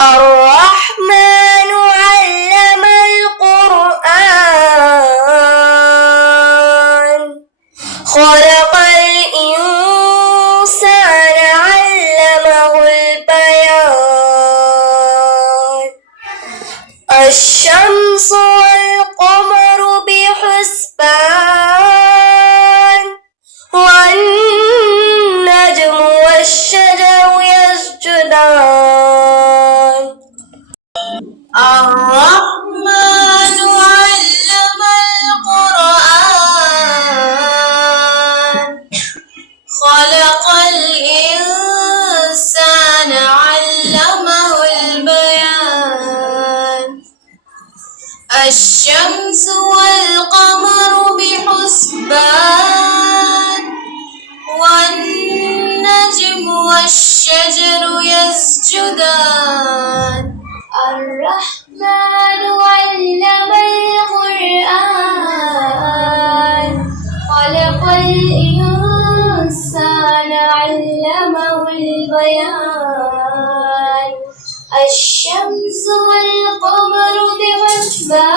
الرحمن علم القرآن خلق الإنسان علمه البيان الشمس والقمر بحسبان والنجم والشجر يسجدان الرحمن علم القرآن خلق الإنسان علمه البيان الشمس والقمر بحسبان والنجم والشجر يسجدان الرحمن علم القرآن خلق الإنسان علمه البيان الشمس والقمر بحسبان